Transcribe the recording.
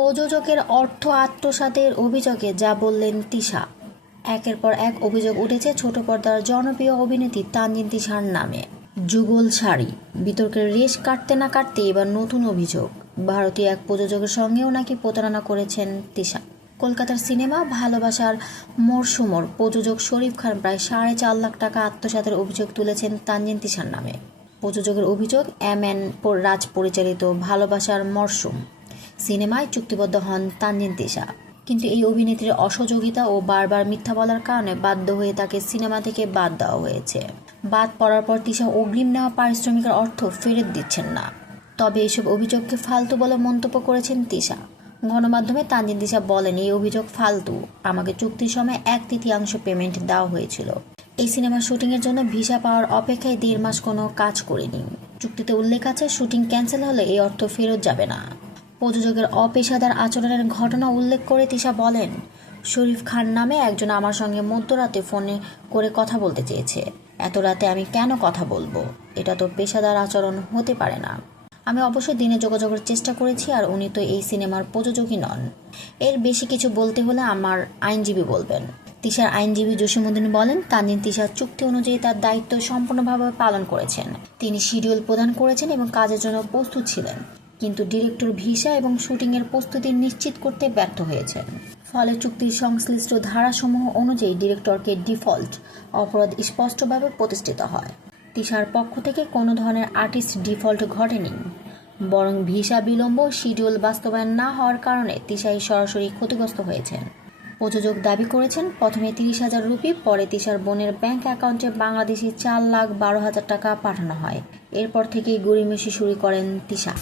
প্রযোজকের অর্থ আত্মসাতের অভিযোগে যা বললেন তিশা। একের পর এক অভিযোগ উঠেছে ছোট পর্দার জনপ্রিয় অভিনেত্রী তানজিন তিশার নামে। যুগল শাড়ি বিতর্কের রেশ কাটতে না কাটতে এবার নতুন অভিযোগ। ভারতীয় এক প্রযোজকের সঙ্গেও নাকি প্রতারণা করেছেন তিশা। কলকাতার সিনেমা ভালোবাসার মরশুমর প্রযোজক শরীফ খান প্রায় 4.5 লাখ টাকা আত্মসাতের অভিযোগ তুলেছেন তানজিন তিশার নামে। প্রযোজকের অভিযোগ, এম.এন. রাজ পরিচালিত ভালোবাসার মরশুম সিনেমায় চুক্তিবদ্ধ হন তানজিন তিশা। কিন্তু এই অভিনেত্রীর অসহযোগিতা ও বারবার মিথ্যা বলার কারণে বাধ্য হয়ে তাকে সিনেমা থেকে বাদ দেওয়া হয়েছে। বাদ পড়ার পর তিশা অগ্রিম নেওয়া পারিশ্রমিকের অর্থ ফেরত দিচ্ছেন না। তবে এসব অভিযোগকে ফালতু বলে মন্তব্য করেছেন তিশা। গণমাধ্যমে তানজিন তিশা বলেন, এই অভিযোগ ফালতু। আমাকে চুক্তির সময় 1/3 পেমেন্ট দেওয়া হয়েছিল। এই সিনেমার শুটিংয়ের জন্য ভিসা পাওয়ার অপেক্ষায় 1.5 মাস কোনো কাজ করিনি। চুক্তিতে উল্লেখ আছে শুটিং ক্যান্সেল হলে এই অর্থ ফেরত যাবে না। প্রযোজকের অপেশাদার আচরণের ঘটনা উল্লেখ করে তিশা বলেন, শরীফ খান নামে একজন আমার সঙ্গে মধ্যরাতে ফোনে করে কথা বলতে চেয়েছে। এত রাতে আমি কেন কথা বলবো? এটা তো পেশাদার আচরণ হতে পারে না। আমি অবশ্যই দিনে যোগাযোগের চেষ্টা করেছি, আর উনি তো এই সিনেমার প্রযোজকই নন। এর বেশি কিছু বলতে হলে আমার আইনজীবী বলবেন। তিশার আইনজীবী জসিমউদ্দিন বলেন, তানজিন তিশা চুক্তি অনুযায়ী তার দায়িত্ব সম্পূর্ণভাবে পালন করেছেন। তিনি শিডিউল প্রদান করেছেন এবং কাজের জন্য প্রস্তুত ছিলেন, কিন্তু ডিরেক্টর ভিসা এবং শুটিংয়ের প্রস্তুতি নিশ্চিত করতে ব্যর্থ হয়েছেন। ফলে চুক্তির সংশ্লিষ্ট ধারাসমূহ অনুযায়ী ডিরেক্টরকে ডিফল্ট অপরাধ স্পষ্টভাবে প্রতিষ্ঠিত হয়। তিশার পক্ষ থেকে কোনো ধরনের আর্টিস্ট ডিফল্ট ঘটেনি, বরং ভিসা বিলম্ব শিডিউল বাস্তবায়ন না হওয়ার কারণে তিশাই সরাসরি ক্ষতিগ্রস্ত হয়েছেন। প্রযোজক দাবি করেছেন, প্রথমে 30,000 রুপি, পরে তিশার বোনের ব্যাংক অ্যাকাউন্টে বাংলাদেশি 4,12,000 টাকা পাঠানো হয়। এরপর থেকেই গড়িমসি শুরু করেন তিশা।